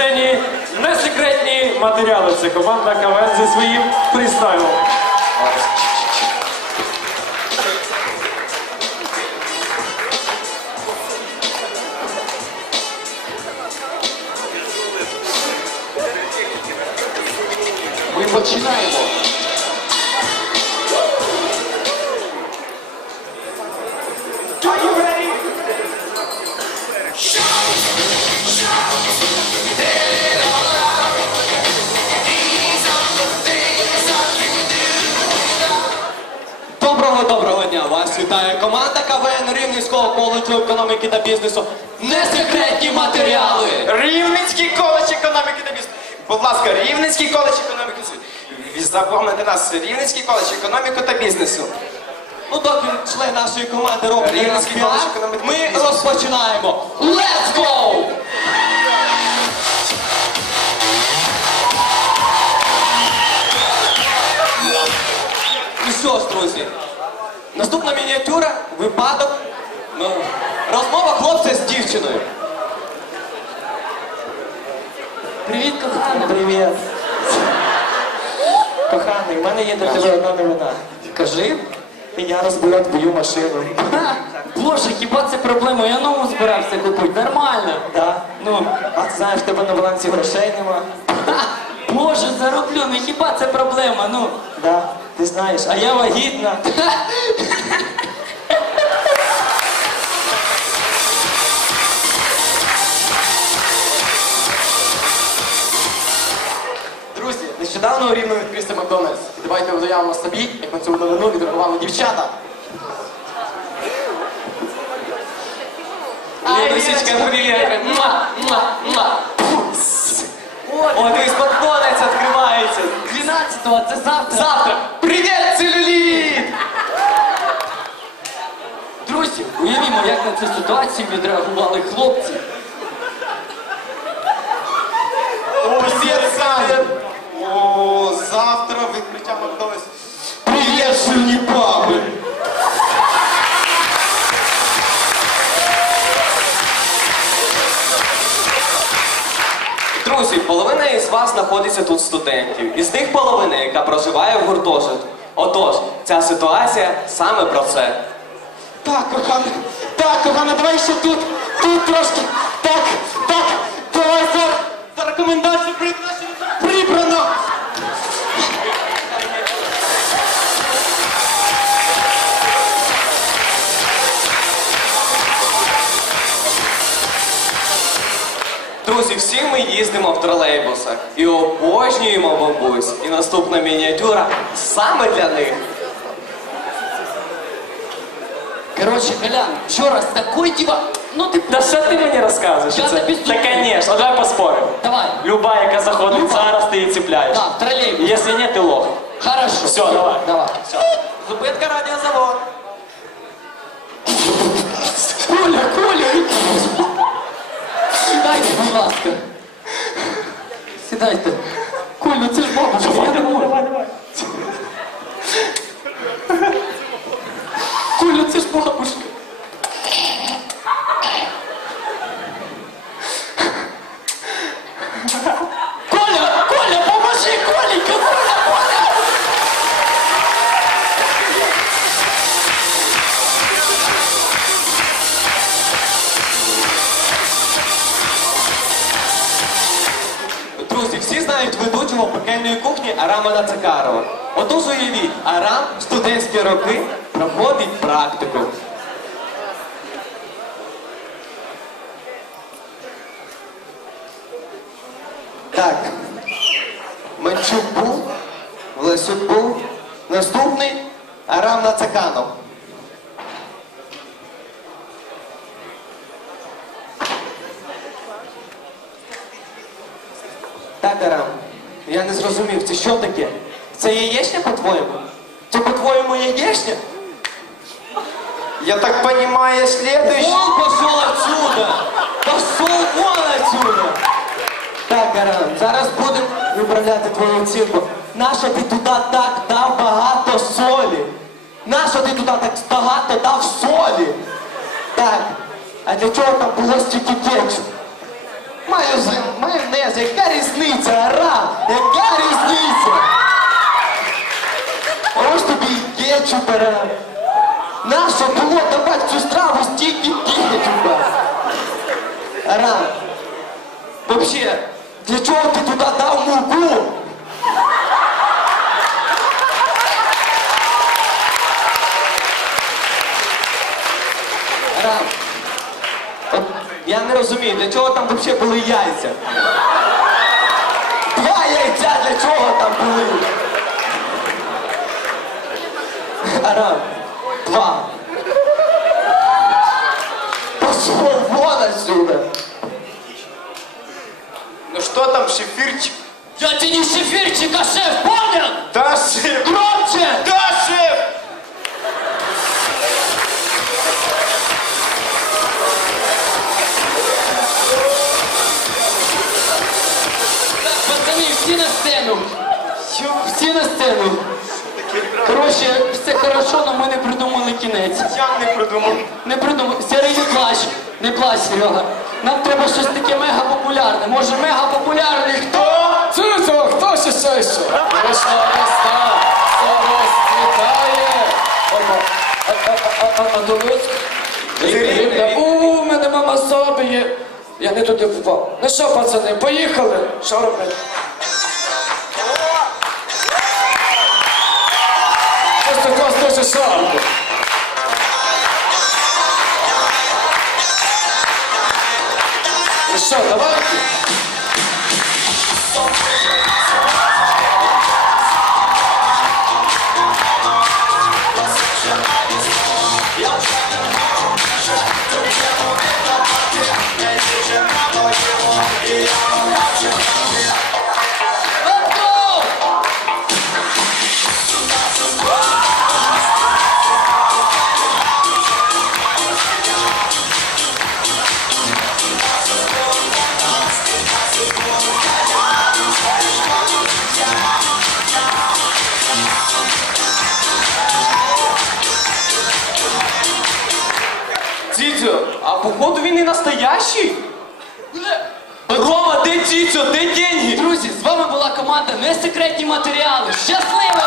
сцені несекретні матеріали. Це команда КВН зі своїм фрістайлом. Ми починаємо. Рівненського коледжу економіки та бізнесу. Несекретні матеріали! Рівненський коледж економіки та бізнесу. Будь ласка, Рівненський коледж економіки та бізнесу. Запомните нас, Рівненський коледж економіки та бізнесу. Ну, доки член нашої команди робить Рівненський коледж економіки та ми розпочинаємо. Let's go! Ну що ж, друзі, наступна мініатюра, випадок, ну, розмова хлопця з дівчиною. Привіт, кохана. Привіт. Коханий, в мене є для тебе одна новина. Кажи, Я розбила твою машину. Ха, Боже, хіба це проблема? Я нову збирався купити. Нормально. Да. Ну, А ти знаєш, в тебе на балансі грошей нема. ха, Боже, зароблю, ну хіба це проблема? Ну, Да. Ти знаєш, а я вагітна. Давайте собі, як на цю новину відреагували дівчата. Лерочка, привіт! Муа, муа, муа. Дивись, Макдональдс відкривається. 12-го, це завтра. Завтра! Привіт, целюліт! Друзі, уявімо, як на цю ситуацію відреагували хлопці. Знаходиться тут студентів. Із них половина, яка проживає в гуртожитку. Отож, ця ситуація саме про це. Так, кохана, так, кохана, давай ще тут, тут трошки. Так, так, давай за, за рекомендацію прибрано. всі ми їздимо в тролейбусах і обожнюємо бабусь. І наступна мініатюра саме для них. Короче, Колян, вчора з такой типа, ну ти Да що ти мені розказуєш? Я Це- тобі Та, конечно, давай поспоримо. Давай. Люба, яка заходить Люба. зараз, ти її цепляєш. Да, в тролейбус. Якщо ні, ти лох. Хорошо. Все, давай. Давай. Зупинка радіозавод. ないと。Пекельної кухні Арама Нацакарова. Отож уявіть, Арам в студентські роки проходить практику. Так. Менчук був, Лесюк був. Наступний Арам Нацаканов. Так, Арам, я не зрозумів, це що таке? Це яєчня, по-твоєму? Це, по-твоєму, яєчня? Я так понимаю, следующий... Вон пошел отсюда! Пошел вон отсюда! Так, Арам, зараз будемо виправляти твою оцінку. Нащо ти туди так дав багато солі? Нащо ти туди так багато дав солі? Так, а для чого там було стільки кетчуп? Майонез, майонез, готувати цю страву стільки бігать у вас. Арам, вообще, для чого ти туди дав муку? От я не розумію, для чого там взагалі були яйця? Два яйця для чого там були? Арам, два. Пошел вон отсюда. Ну что там, шефирчик? Я тебе не шефирчик, а шеф, понял? Да, шеф! Громче! Да, шеф! Пацани, всі на сцену! Всі на сцену! Коротше, все хорошо, але ми не придумали кінець. Я не придумав. Не придумали. Сірий не плач. Не плач, Серега. Нам треба щось таке мега популярне. Може, мега популярний хто? Цуцо, хто ще ще ще? Прийшла весна, все розцвітає. Опа. А, а, а, а, а? У, у мене мама собі є. Я не туди попав. Ну що, пацани, поїхали? Що робити? Ну що, давайте? А походу він не настоящий? Рома, де дідьо, де деньги? Друзі, з вами була команда Несекретні матеріали. Щасливо!